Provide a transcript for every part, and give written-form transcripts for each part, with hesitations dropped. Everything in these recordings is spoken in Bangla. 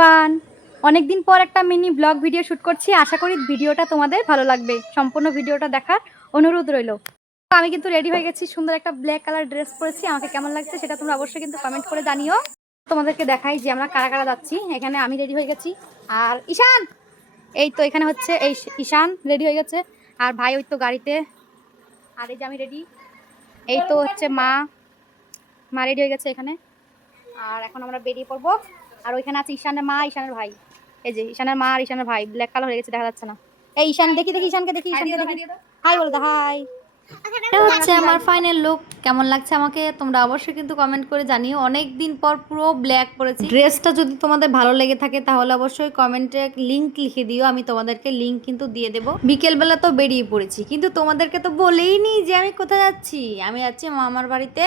এভরিওয়ান, অনেকদিন পর একটা মিনি ব্লগ ভিডিও শুট করছি। আশা করি ভিডিওটা তোমাদের ভালো লাগবে। সম্পূর্ণ ভিডিওটা দেখার অনুরোধ রইল। আমি কিন্তু রেডি হয়ে গেছি, সুন্দর একটা ব্ল্যাক কালার ড্রেস পরেছি। আমাকে কেমন লাগছে সেটা তোমরা অবশ্যই কিন্তু কমেন্ট করে জানিও। তোমাদেরকে দেখাই যে আমরা কারা কারা যাচ্ছি। এখানে আমি রেডি হয়ে গেছি, আর ঈশান এই তো এখানে হচ্ছে, এই ঈশান রেডি হয়ে গেছে, আর ভাই ওই তো গাড়িতে, আর এই যে আমি রেডি। এই তো হচ্ছে মা রেডি হয়ে গেছে এখানে। আর এখন আমরা বেরিয়ে পড়বো। আর ওইখানে আছে ঈশানের মা, ঈশানের ভাই। এই যে ঈশানের মা আর ঈশানের ভাই, ব্ল্যাক কালার হয়ে গেছে, দেখা যাচ্ছে না। এই ঈশান, দেখি দেখি ঈশানকে, দেখি ঈশানকে দেখি। হাই বলে দা, হাই। এটা হচ্ছে আমার ফাইনাল লুক। কেমন লাগছে আমাকে তোমরা অবশ্যই কিন্তু কমেন্ট করে জানিও। অনেক দিন পর পুরো ব্ল্যাক পরেছি। ড্রেসটা যদি তোমাদের ভালো লেগে থাকে তাহলে অবশ্যই কমেন্টে লিংক লিখে দিও, আমি তোমাদেরকে লিংক কিন্তু দিয়ে দেবো। বিকেলবেলা তো বেরিয়ে পড়েছি, কিন্তু তোমাদেরকে তো বলেই নি যে আমি কোথায় যাচ্ছি। আমি যাচ্ছি মামার বাড়িতে।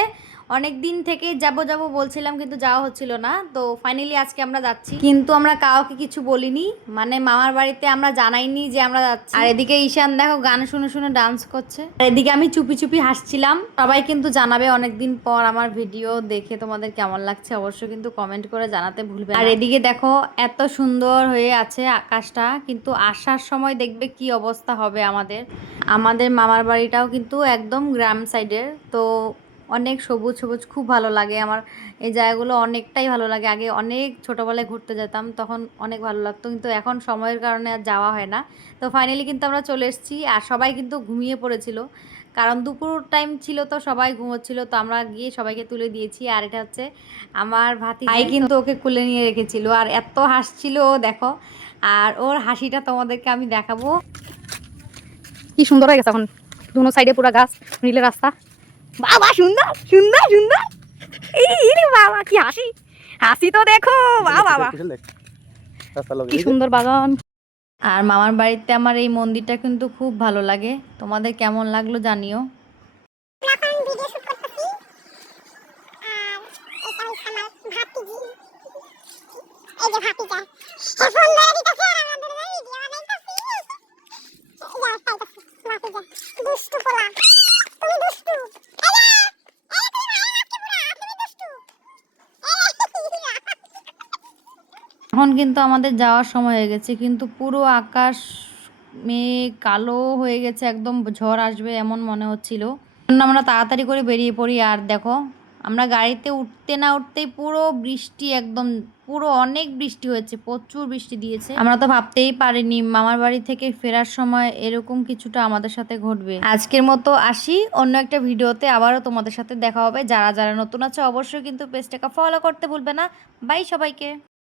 অনেক দিন থেকে যাব যাব বলছিলাম, কিন্তু যাওয়া হচ্ছিল না। তো ফাইনালি আজকে আমরা যাচ্ছি, কিন্তু আমরা কাউকে কিছু বলিনি, মানে মামার বাড়িতে আমরা জানাইনি যে আমরা যাচ্ছি। আর এদিকে ঈশান দেখো গান শুনে শুনে ডান্স করছে, আর এদিকে আমি চুপি চুপি হাসছিলাম। সবাই কিন্তু জানাবে অনেকদিন পর আমার ভিডিও দেখে তোমাদের কেমন লাগছে, অবশ্যই কিন্তু কমেন্ট করে জানাতে ভুলবে না। আর এদিকে দেখো এত সুন্দর হয়ে আছে আকাশটা, কিন্তু আসার সময় দেখবে কি অবস্থা হবে। আমাদের মামার বাড়িটাও কিন্তু একদম গ্রাম সাইডের, তো অনেক সবুজ সবুজ, খুব ভালো লাগে আমার এই জায়গাগুলো, অনেকটাই ভালো লাগে। আগে অনেক ছোটোবেলায় ঘুরতে যেতাম, তখন অনেক ভালো লাগতো, কিন্তু এখন সময়ের কারণে আর যাওয়া হয় না। তো ফাইনালি কিন্তু আমরা চলে এসেছি, আর সবাই কিন্তু ঘুমিয়ে পড়েছিল, কারণ দুপুর টাইম ছিল, তো সবাই ঘুমোচ্ছিল। তো আমরা গিয়ে সবাইকে তুলে দিয়েছি। আর এটা হচ্ছে আমার ভাই, কিন্তু ওকে কুলে নিয়ে রেখেছিল, আর এত হাসছিল দেখো। আর ওর হাসিটা তোমাদেরকে আমি দেখাবো। কি সুন্দর হয়ে গেছে এখন, দুনো সাইডে পুরো গাছ, নীলের রাস্তা। বাবা সুন্দর সুন্দর সুন্দর, এই বাবা কি হাসি, হাসি তো দেখো, বাবা কি সুন্দর বাগান। আর মামার বাড়িতে আমার এই মন্দিরটা কিন্তু খুব ভালো লাগে। তোমাদের কেমন লাগলো জানিও। এখন কিন্তু আমাদের যাওয়ার সময় হয়ে গেছে, কিন্তু পুরো আকাশ মেঘ কালো হয়ে গেছে, একদম ঝড় আসবে এমন মনে হচ্ছিল। আমরা তাড়াতাড়ি করে বেরিয়ে পড়ি। আর দেখো আমরা গাড়িতে উঠতে না উঠতেই পুরো বৃষ্টি, একদম পুরো অনেক বৃষ্টি হয়েছে, প্রচুর বৃষ্টি দিয়েছে। আমরা তো ভাবতেই পারিনি মামার বাড়ি থেকে ফেরার সময় এরকম কিছুটা আমাদের সাথে ঘটবে। আজকের মতো আসি, অন্য একটা ভিডিওতে আবারও তোমাদের সাথে দেখা হবে। যারা যারা নতুন আছে অবশ্যই কিন্তু পেজটাকে ফলো করতে ভুলবে না। বাই সবাইকে।